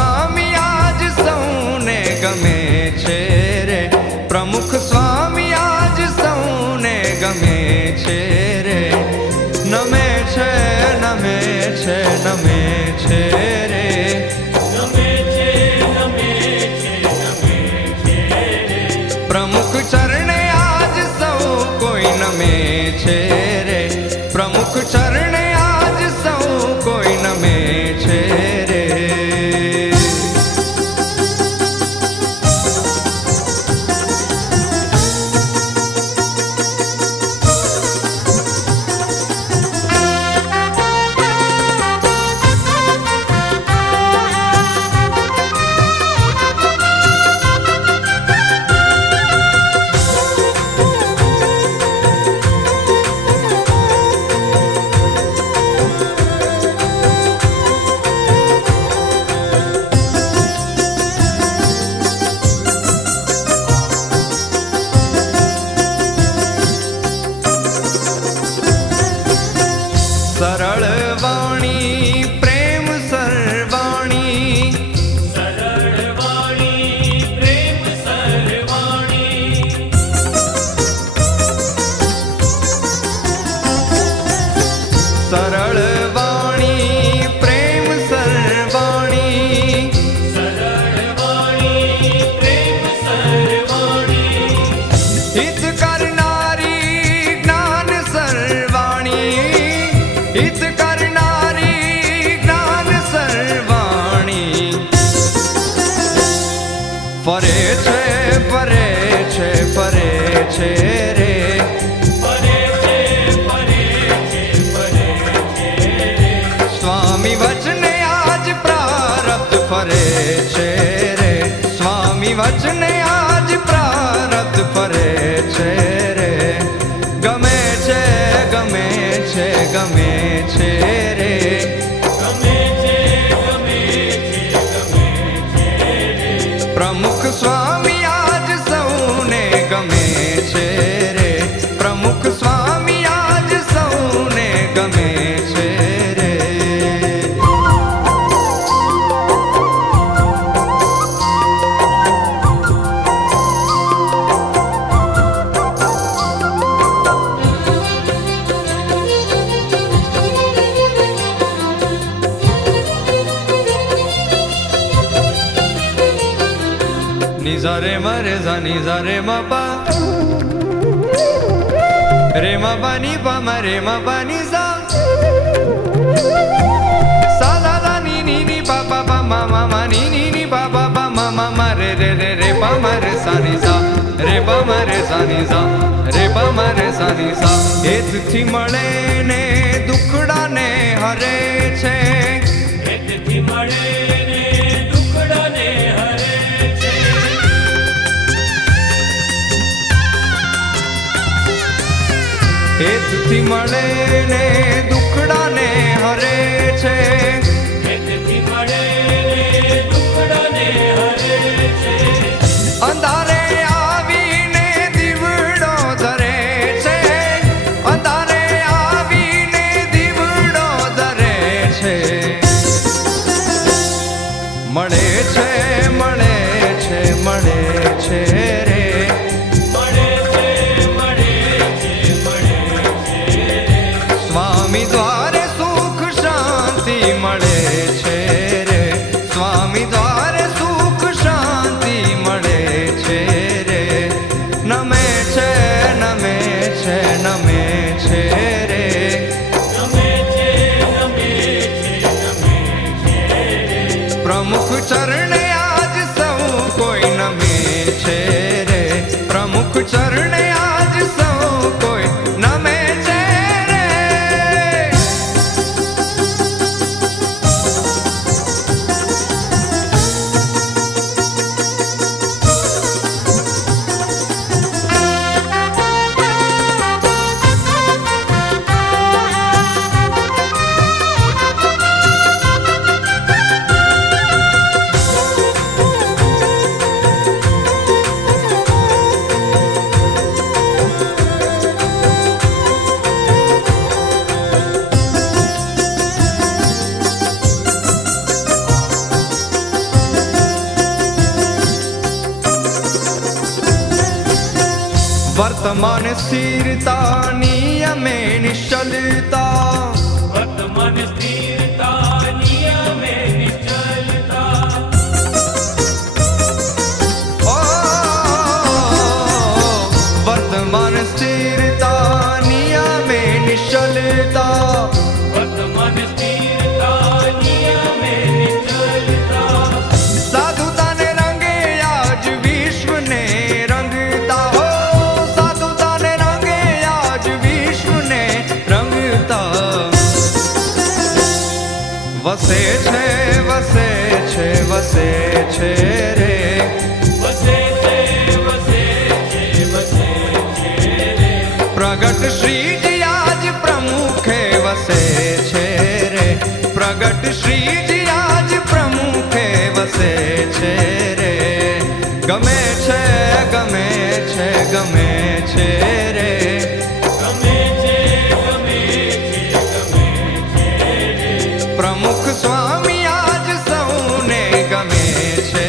સ્વામી આજ સૌને ગમે છે રે, પ્રમુખ સ્વામી આજ સૌને ગમે છે રે, નમે છે નમે છે નમે છે રે, નમે છે નમે છે નમે છે રે, પ્રમુખ ચરણે આજ સૌ કોઈ નમે છે રે, પ્રમુખ ચરણે આજ સૌ કોઈ નમે છે રે. સરળ વાણી પ્રેમ સરવાણી, સરળ વાણી પ્રેમ સરવાણી, સરળ વાણી પ્રેમ સરવાણી, સરળ વાણી પ્રેમ સરવાણી, હિત કરનારી જ્ઞાન સરવાણી, હિત કરનારી જ્ઞાન સરવાણી, ફરે છે ફરે છે ફરે છે રે, ફરે છે ફરે છે ફરે છે રે, સ્વામી વચને આજ પ્રારબ્ધ ફરે છે રે, સ્વામી વચને આજ પ્રારબ્ધ ફરે છે રે, ગમે છે ગમે છે ગમે છે રે, ગમે છે ગમે છે ગમે છે રે, પ્રમુખ સ્વામી આજ સૌને ગમે છે રે, પ્રમુખ સ્વામી આજ સૌને ગમે છે રે. નિઝા રે મરે ઝા નિઝા રે મપા રે મપા ની પા મરે મપા ની ઝા સા ઝા ઝા ની ની પા પા પા મા મા મા ની પા પા પા મા મા મા રે રે રે રે પા મરે સા ની ઝા રે પા મરે સા ની ઝા રે પા મરે સા ની ઝા. હેતથી મળે ને દુખડાને હરે છે, હેતથી મળે ને દુખડાને હરે છે, હેતથી મળે ને દુખડાને હરે છે, હેતથી મળે ને દુખડાને હરે છે, અંધારે આવીને દીવડો ધરે છે, અંધારે આવીને દીવડો ધરે છે, મળે છે મળે છે મળે છે રે, મળે છે મળે છે મળે છે રે, સ્વામી દ્વારે સુખ શાંતિ મળે છે રે, સ્વામી દ્વારે સુખ શાંતિ મળે છે રે, નમે છે નમે છે નમે છે રે, નમે છે નમે છે નમે છે રે, પ્રમુખ ચરણે આજ સૌ કોઈ નમે છે રે, પ્રમુખ ચરણે આજ સૌ કોઈ નમે છે રે. વર્તમાન સ્થિરતા નિયમે નિશ્ચલતા વર્તમાન સ્થિરતા નિયમે નિશ્ચલતા ઓ વર્તમાન સ્થિરતા નિયમે નિશ્ચલતા વર્તમાન સ્થિરતા નિયમે નિશ્ચલતા સાધુતાને રંગે આજ વિશ્વને રંગતા હો સાધુતાને રંગે આજ વિશ્વને રંગતા વસે છે વસે છે વસે છે રે વસે છે વસે છે વસે છે રે પ્રગટ શ્રીજી આજ પ્રમુખે વસે છે રે પ્રગટ શ્રીજી આજ પ્રમુખે વસે છે રે ગમે છે ગમે છે ગમે છે રે ગમે છે ગમે છે ગમે છે રે પ્રમુખ સ્વામી આજ સૌને ગમે છે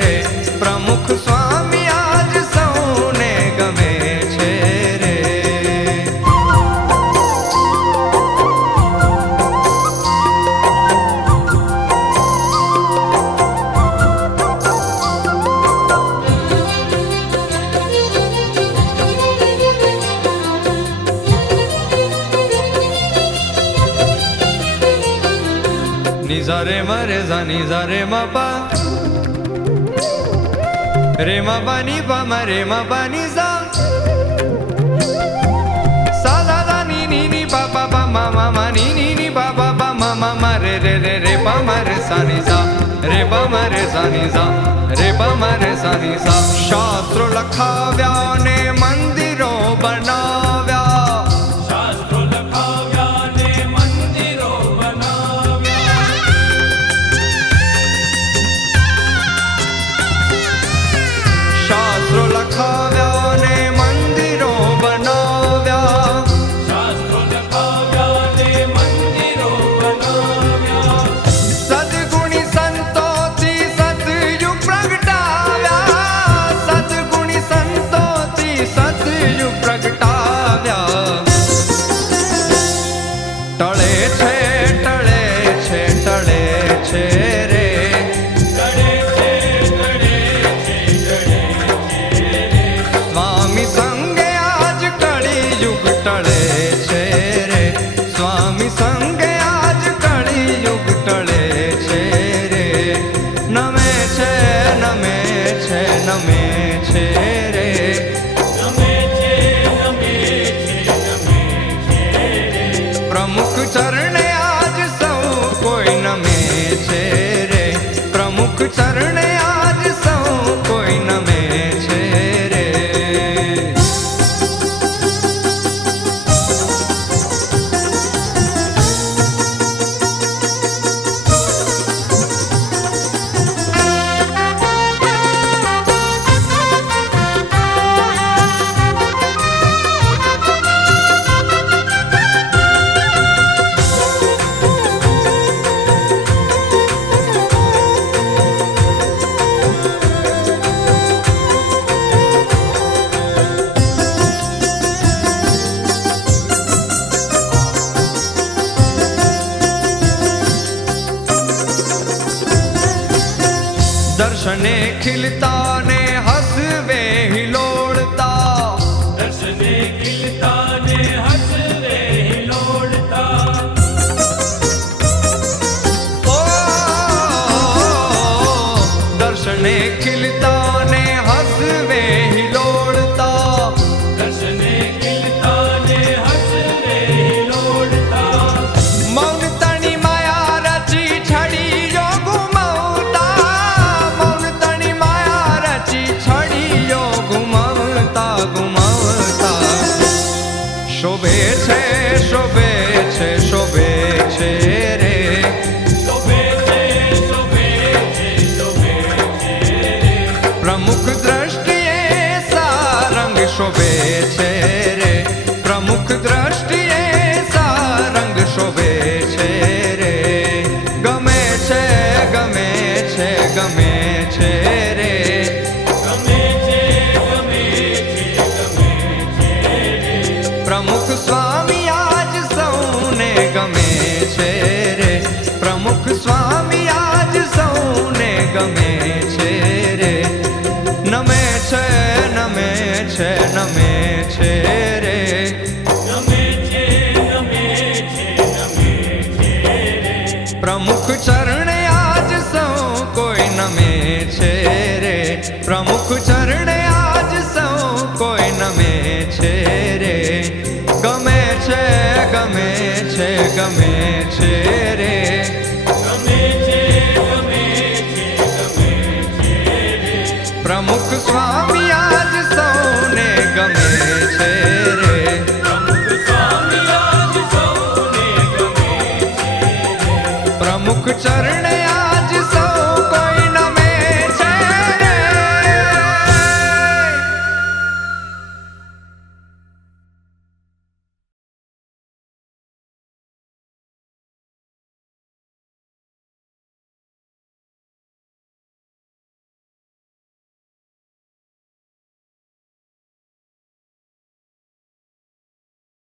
રે પ્રમુખ સ્વામી આજ સૌને ગમે છે રે નિઝા રે મરે ઝા નિઝા રે મ પા રે મ પા ની પા મ રે મ પા ની ઝા સા ઝા ઝા ની પા પા પા મા મા મા ની પા પા પા મા મા મા રે રે રે રે પા મ રે સા ની ઝા રે પા મ રે સા ની ઝા રે પા મ રે સા ની ઝા શાસ્ત્રો લખાવ્યા ને મંદિરો બનાવ્યા શાસ્ત્રો લખાવ્યા ને મંદિરો બનાવ્યા શાસ્ત્રો લખાવ્યા ને મંદિરો બનાવ્યા શાસ્ત્રો લખાવ્યા ને મંદિરો બનાવ્યા સદગુણી સંતોથી સતયુગ પ્રગટાવ્યા સદગુણી સંતોથી સતયુગ પ્રગટાવ્યા ટળે છે ટળે છે ટળે છે રે ટળે છે ટળે છે ટળે છે રે સ્વામી સંગે આજ કળી યુગ ટળે છે રે સ્વામી સંગે આજ કળી યુગ ટળે છે રે નમે છે નમે છે નમે છે રે નમે છે નમે છે નમે છે રે પ્રમુખ ચરણે આજ સૌ કોઈ નમે છે રે પ્રમુખ ચરણે આજ સૌ કોઈ નમે છે રે દર્શને ખીલતા ને હસવે હિલોડતા દર્શને ખીલતા ને હસવે હિલોડતા ઓ દર્શને ખીલતા ને હસવે હિલોડતા દર્શને ખીલતા ને હસવે હિલોડતા મૌન તણી માયા રચી છડીયો ગુમાવતા મૌન તણી માયા રચી છડીયો ગુમાવતા ગુમાવતા શોભે છે શોભે છે શોભે છે રે શોભે છે શોભે છે શોભે છે રે પ્રમુખ દ્રષ્ટિએ સારંગ શોભે છે રે પ્રમુખ દ્રષ્ટિએ સારંગ શોભે છે રે ગમે છે ગમે છે ગમે છે રે ગમે છે ગમે છે ગમે છે છે રે પ્રમુખ ચરણે આજ સૌ કોઈ નમે છે રે ગમે છે ગમે છે ગમે છે રે ગમે છે ગમે છે ગમે છે રે પ્રમુખ સ્વામી આજ સૌને ગમે છે રે પ્રમુખ સ્વામી આજ સૌને ગમે છે રે પ્રમુખ ચરણે